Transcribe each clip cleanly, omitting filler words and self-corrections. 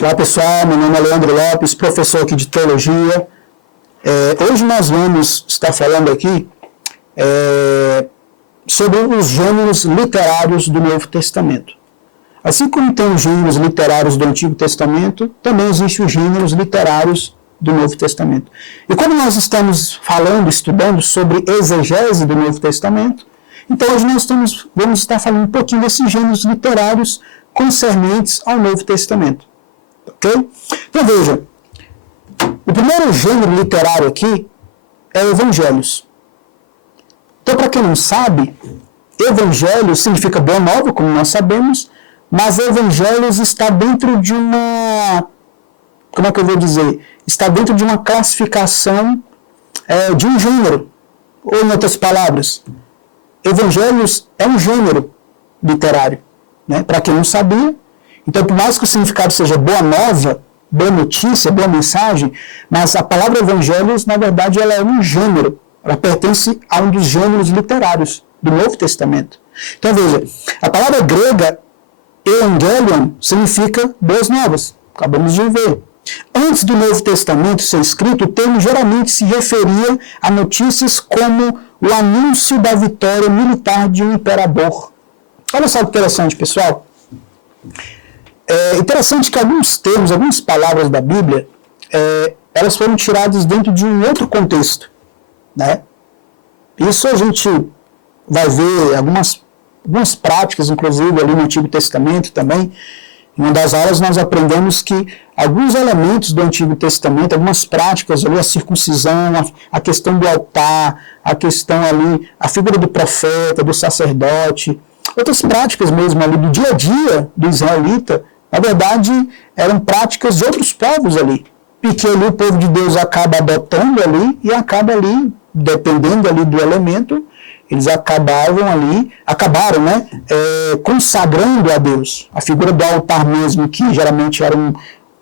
Olá pessoal, meu nome é Leandro Lopes, professor aqui de Teologia. Hoje nós vamos estar falando aqui sobre os gêneros literários do Novo Testamento. Assim como tem os gêneros literários do Antigo Testamento, também existem os gêneros literários do Novo Testamento. E como nós estamos estudando sobre exegese do Novo Testamento, então hoje nós vamos estar falando um pouquinho desses gêneros literários concernentes ao Novo Testamento. Ok? Então veja, o primeiro gênero literário aqui é Evangelhos. Então, para quem não sabe, Evangelho significa boa nova, como nós sabemos, mas Evangelhos está dentro de uma, como é que eu vou dizer? Está dentro de uma classificação de um gênero. Ou, em outras palavras, Evangelhos é um gênero literário. Né? Para quem não sabia, então, por mais que o significado seja boa nova, boa notícia, boa mensagem, mas a palavra Evangelhos, na verdade, ela é um gênero. Ela pertence a um dos gêneros literários do Novo Testamento. Então, veja, a palavra grega Evangelion significa boas novas. Acabamos de ver. Antes do Novo Testamento ser escrito, o termo geralmente se referia a notícias como o anúncio da vitória militar de um imperador. Olha só que interessante, pessoal. É interessante que alguns termos, algumas palavras da Bíblia, elas foram tiradas dentro de um outro contexto. Né? Isso a gente vai ver algumas práticas, inclusive ali no Antigo Testamento também. Em uma das aulas nós aprendemos que alguns elementos do Antigo Testamento, algumas práticas ali, a circuncisão, a questão do altar, a questão ali, a figura do profeta, do sacerdote, outras práticas mesmo ali do dia a dia do israelita, na verdade eram práticas de outros povos ali, e que ali o povo de Deus acaba adotando ali e acaba ali, dependendo ali do elemento, eles acabaram, né, consagrando a Deus. A figura do altar mesmo, que geralmente eram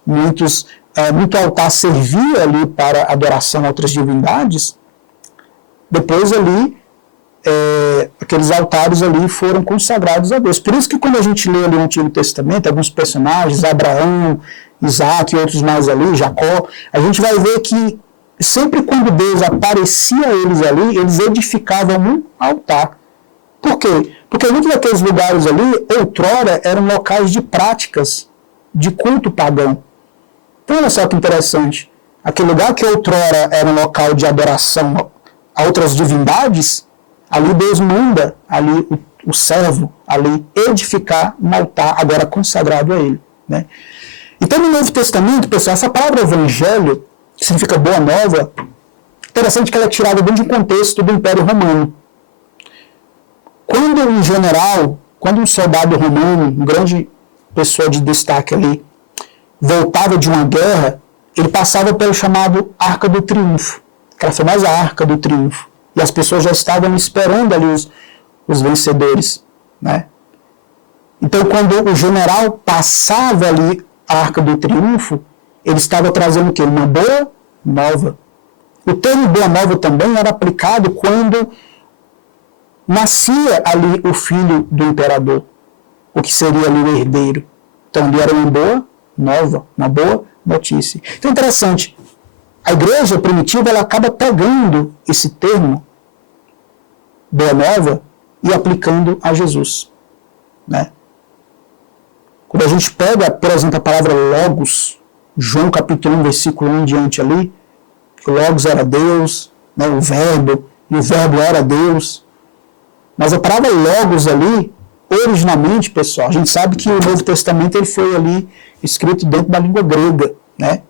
muito altar servia ali para adoração a outras divindades, depois ali, aqueles altares ali foram consagrados a Deus. Por isso que quando a gente lê ali o Antigo Testamento, alguns personagens, Abraão, Isaac e outros mais ali, Jacó, a gente vai ver que sempre quando Deus aparecia a eles ali, eles edificavam um altar. Por quê? Porque muitos daqueles lugares ali, outrora, eram locais de práticas de culto pagão. Então olha só que interessante. Aquele lugar que outrora era um local de adoração a outras divindades, ali Deus manda ali o servo ali edificar um altar agora consagrado a ele. Né? Então no Novo Testamento, pessoal, essa palavra evangelho, que significa boa nova, interessante que ela é tirada dentro de um contexto do Império Romano. Quando um general, quando um soldado romano, um grande pessoa de destaque ali, voltava de uma guerra, ele passava pelo chamado Arca do Triunfo, aquela famosa Arca do Triunfo. E as pessoas já estavam esperando ali os vencedores. Né? Então, quando o general passava ali a Arca do Triunfo, ele estava trazendo o quê? Uma boa nova. O termo boa nova também era aplicado quando nascia ali o filho do imperador, o que seria ali o herdeiro. Então, ali era uma boa nova, uma boa notícia. Então, interessante. A igreja primitiva ela acaba pegando esse termo, boa nova, e aplicando a Jesus. Né? Quando a gente pega, por exemplo, a palavra logos, João capítulo 1, versículo 1 em diante ali, que o logos era Deus, né, o verbo, e o verbo era Deus. Mas a palavra logos ali, originalmente, pessoal, a gente sabe que o Novo Testamento ele foi ali escrito dentro da língua grega, né?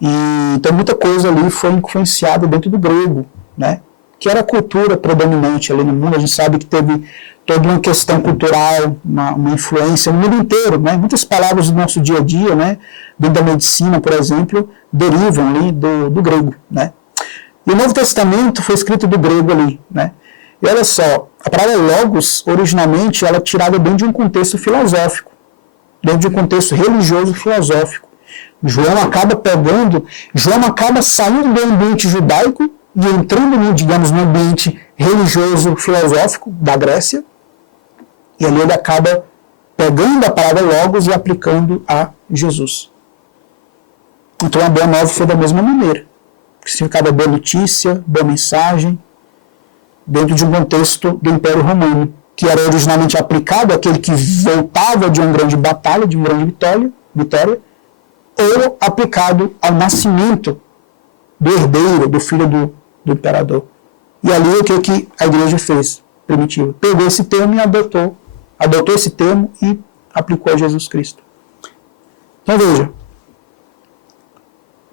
E então muita coisa ali foi influenciada dentro do grego, né? Que era a cultura predominante ali no mundo. A gente sabe que teve toda uma questão cultural, uma influência no mundo inteiro, né? Muitas palavras do nosso dia a dia, né? Dentro da medicina, por exemplo, derivam ali do grego, né? E o Novo Testamento foi escrito do grego ali, né? E olha só, a palavra logos, originalmente, ela é tirada dentro de um contexto filosófico, dentro de um contexto religioso filosófico. João acaba saindo do ambiente judaico e entrando, digamos, no ambiente religioso filosófico da Grécia, e ali ele acaba pegando a palavra logos e aplicando a Jesus. Então a boa nova foi da mesma maneira. Significava boa notícia, boa mensagem, dentro de um contexto do Império Romano, que era originalmente aplicado àquele que voltava de uma grande batalha, de uma grande vitória, ou aplicado ao nascimento do herdeiro, do filho do imperador. E ali o que a igreja fez, primitiva? Pegou esse termo e adotou esse termo e aplicou a Jesus Cristo. Então veja,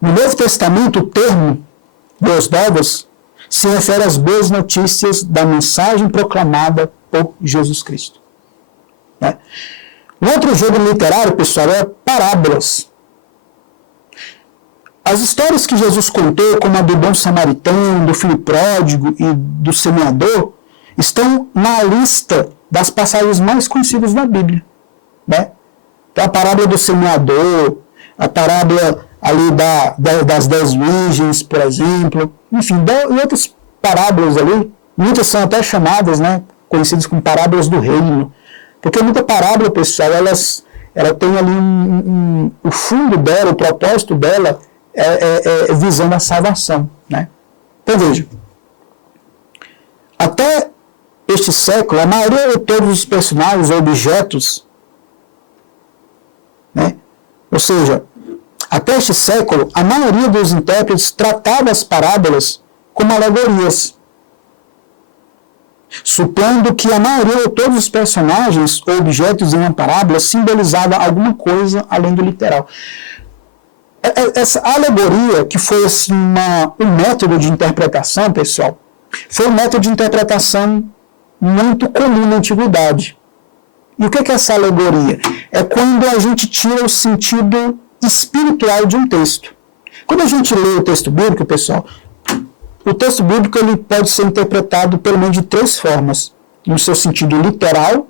no Novo Testamento o termo boas novas se refere às boas notícias da mensagem proclamada por Jesus Cristo. Né? Um outro jogo literário, pessoal, é parábolas. As histórias que Jesus contou, como a do bom samaritano, do filho pródigo e do semeador, estão na lista das passagens mais conhecidas da Bíblia. Né? Então, a parábola do semeador, a parábola ali das 10 virgens, por exemplo, enfim, e outras parábolas ali, muitas são até chamadas, né, conhecidas como parábolas do reino, porque muita parábola, pessoal, ela tem ali o fundo dela, o propósito dela é visando a salvação, né? Então veja, até este século, a maioria de todos os personagens ou objetos, né, ou seja, até este século, a maioria dos intérpretes tratava as parábolas como alegorias, supondo que a maioria ou todos os personagens ou objetos em uma parábola simbolizava alguma coisa além do literal. Essa alegoria, que foi assim, um método de interpretação, pessoal, foi um método de interpretação muito comum na antiguidade. E o que é essa alegoria? É quando a gente tira o sentido espiritual de um texto. Quando a gente lê o texto bíblico, pessoal, o texto bíblico ele pode ser interpretado pelo menos de 3 formas. No seu sentido literal,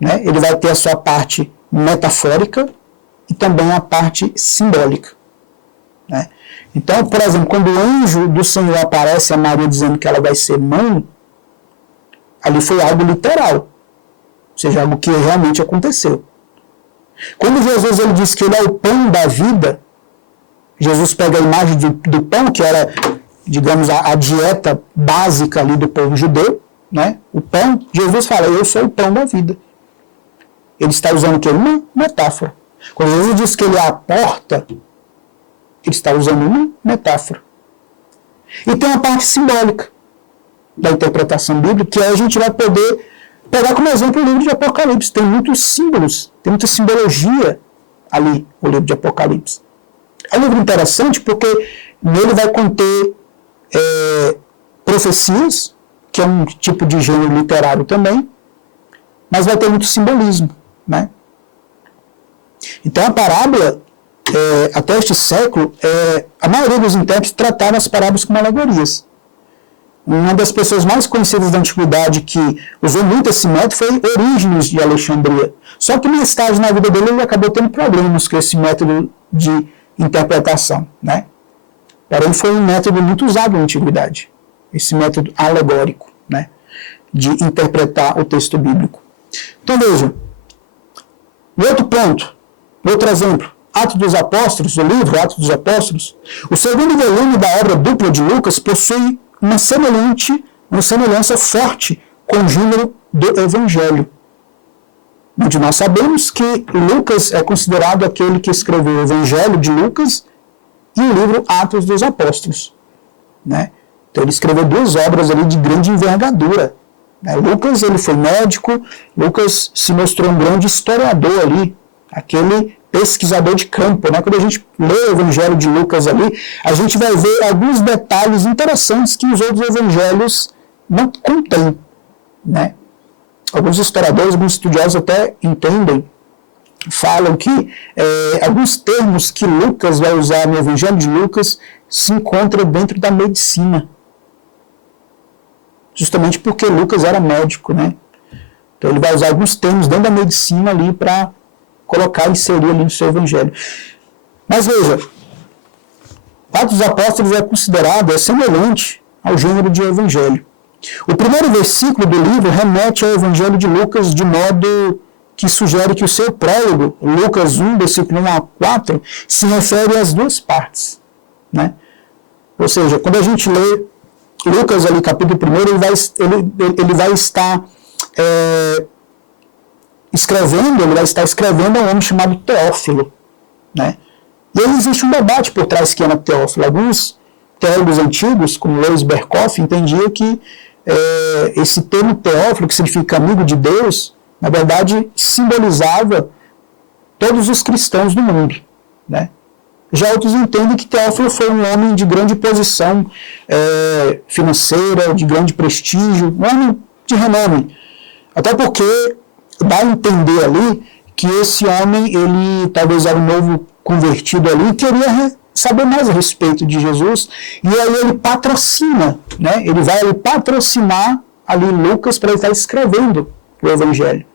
né, ele vai ter a sua parte metafórica e também a parte simbólica. Né? Então, por exemplo, quando o anjo do Senhor aparece a Maria dizendo que ela vai ser mãe, ali foi algo literal, ou seja, algo que realmente aconteceu. Quando Jesus ele diz que ele é o pão da vida, Jesus pega a imagem do pão, que era, digamos, a dieta básica ali do povo judeu, né? O pão, Jesus fala, eu sou o pão da vida. Ele está usando o quê? Uma metáfora. Quando Jesus diz que ele é a porta, ele está usando uma metáfora. E tem a parte simbólica da interpretação bíblica, que aí a gente vai poder pegar como exemplo o livro de Apocalipse. Tem muitos símbolos, tem muita simbologia ali, o livro de Apocalipse. É um livro interessante porque nele vai conter profecias, que é um tipo de gênero literário também, mas vai ter muito simbolismo. Né? Então a parábola, até este século, a maioria dos intérpretes tratavam as parábolas como alegorias. Uma das pessoas mais conhecidas da antiguidade que usou muito esse método foi Orígenes de Alexandria. Só que mais tarde na vida dele ele acabou tendo problemas com esse método de interpretação. Né? Porém foi um método muito usado na antiguidade, esse método alegórico, né, de interpretar o texto bíblico. Então veja, outro ponto, outro exemplo, Atos dos Apóstolos, o livro Atos dos Apóstolos, o segundo volume da obra dupla de Lucas possui uma semelhança forte com o gênero do Evangelho, onde nós sabemos que Lucas é considerado aquele que escreveu o Evangelho de Lucas e o livro Atos dos Apóstolos. Né? Então ele escreveu 2 obras ali de grande envergadura. Né? Lucas ele foi médico, Lucas se mostrou um grande historiador ali, aquele pesquisador de campo. Né? Quando a gente lê o Evangelho de Lucas ali, a gente vai ver alguns detalhes interessantes que os outros evangelhos não contêm. Né? Alguns historiadores, alguns estudiosos até entendem, falam que alguns termos que Lucas vai usar no Evangelho de Lucas se encontram dentro da medicina. Justamente porque Lucas era médico, né? Então ele vai usar alguns termos dentro da medicina ali para colocar e inserir ali no seu Evangelho. Mas veja, Atos dos Apóstolos é considerado semelhante ao gênero de Evangelho. O primeiro versículo do livro remete ao Evangelho de Lucas de modo que sugere que o seu prólogo, Lucas 1, versículo 1 a 4, se refere às duas partes, né? Ou seja, quando a gente lê Lucas ali, capítulo 1, ele vai estar escrevendo a um homem chamado Teófilo, né? E aí existe um debate por trás de quem era Teófilo. Alguns teólogos antigos, como Louis Berkhoff, entendiam que esse termo Teófilo, que significa amigo de Deus, na verdade simbolizava todos os cristãos do mundo, né? Já outros entendem que Teófilo foi um homem de grande posição financeira, de grande prestígio, um homem de renome. Até porque dá a entender ali que esse homem, ele talvez era um novo convertido ali, e queria saber mais a respeito de Jesus, e aí ele patrocina, né? Ele vai ali patrocinar ali Lucas para ele estar escrevendo o Evangelho.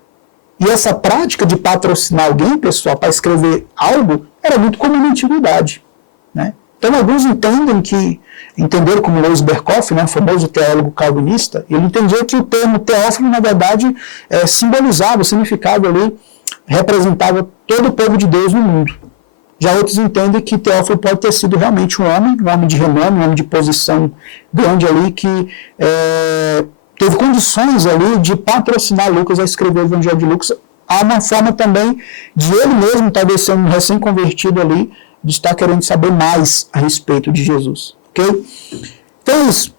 E essa prática de patrocinar alguém, pessoal, para escrever algo, era muito comum na antiguidade, né? Então, alguns entenderam como Louis Berkhoff, né, famoso teólogo calvinista, ele entendia que o termo Teófilo, na verdade, simbolizava, significava ali, representava todo o povo de Deus no mundo. Já outros entendem que Teófilo pode ter sido realmente um homem de renome, um homem de posição grande ali, que teve condições ali de patrocinar Lucas a escrever o Evangelho de Lucas. Há uma forma também de ele mesmo, talvez sendo um recém-convertido ali, de estar querendo saber mais a respeito de Jesus. Ok? Então é isso.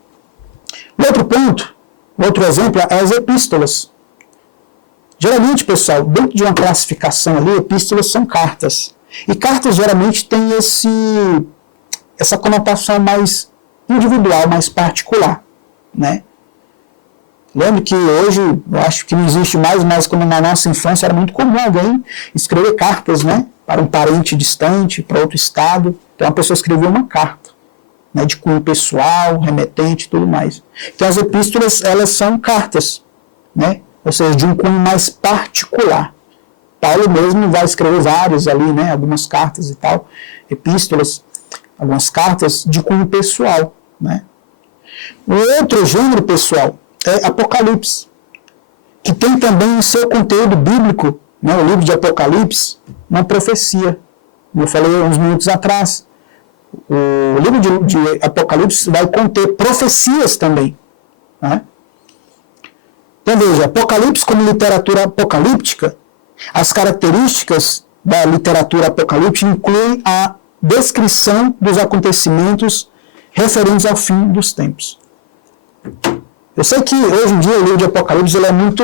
Outro ponto, outro exemplo, é as epístolas. Geralmente, pessoal, dentro de uma classificação ali, epístolas são cartas. E cartas geralmente têm essa conotação mais individual, mais particular, né? Lembro que hoje, eu acho que não existe mais, mas como na nossa infância era muito comum alguém escrever cartas, né? Para um parente distante, para outro estado. Então a pessoa escreveu uma carta, né? De cunho pessoal, remetente e tudo mais. Então as epístolas, elas são cartas, né? Ou seja, de um cunho mais particular. Paulo mesmo vai escrever várias ali, né? Algumas cartas e tal, epístolas, algumas cartas de cunho pessoal, né? O outro gênero, pessoal, é Apocalipse, que tem também em seu conteúdo bíblico, né, o livro de Apocalipse, uma profecia. Como eu falei uns minutos atrás, o livro de Apocalipse vai conter profecias também, né? Então veja, Apocalipse como literatura apocalíptica, as características da literatura apocalíptica incluem a descrição dos acontecimentos referentes ao fim dos tempos. Eu sei que hoje em dia o livro de Apocalipse ele é muito,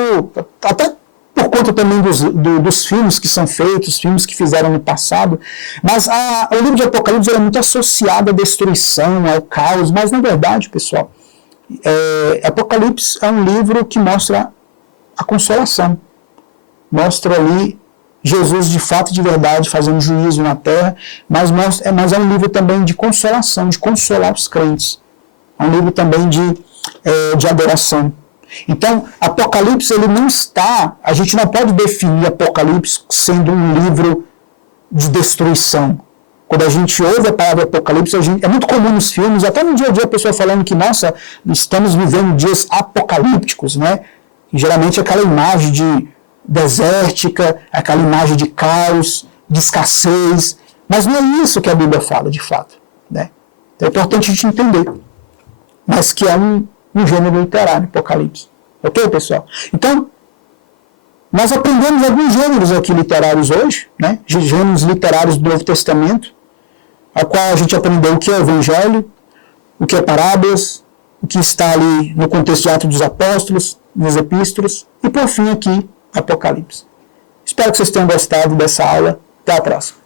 até por conta também dos filmes que são feitos, filmes que fizeram no passado, mas o livro de Apocalipse é muito associado à destruição, ao caos, mas na verdade, pessoal, Apocalipse é um livro que mostra a consolação, mostra ali Jesus de fato e de verdade fazendo juízo na terra, mas é um livro também de consolação, de consolar os crentes, é um livro também de adoração. Então, Apocalipse, ele não está, a gente não pode definir Apocalipse sendo um livro de destruição. Quando a gente ouve a palavra Apocalipse, é muito comum nos filmes, até no dia a dia a pessoa falando que, nossa, estamos vivendo dias apocalípticos, né? E, geralmente aquela imagem de desértica, aquela imagem de caos, de escassez, mas não é isso que a Bíblia fala, de fato, né? Então é importante a gente entender, mas que é um gênero literário, Apocalipse. Ok, pessoal? Então, nós aprendemos alguns gêneros aqui literários hoje, né? Gêneros literários do Novo Testamento, a qual a gente aprendeu o que é Evangelho, o que é parábolas, o que está ali no contexto de Atos dos Apóstolos, nas epístolas, e por fim aqui, Apocalipse. Espero que vocês tenham gostado dessa aula. Até a próxima.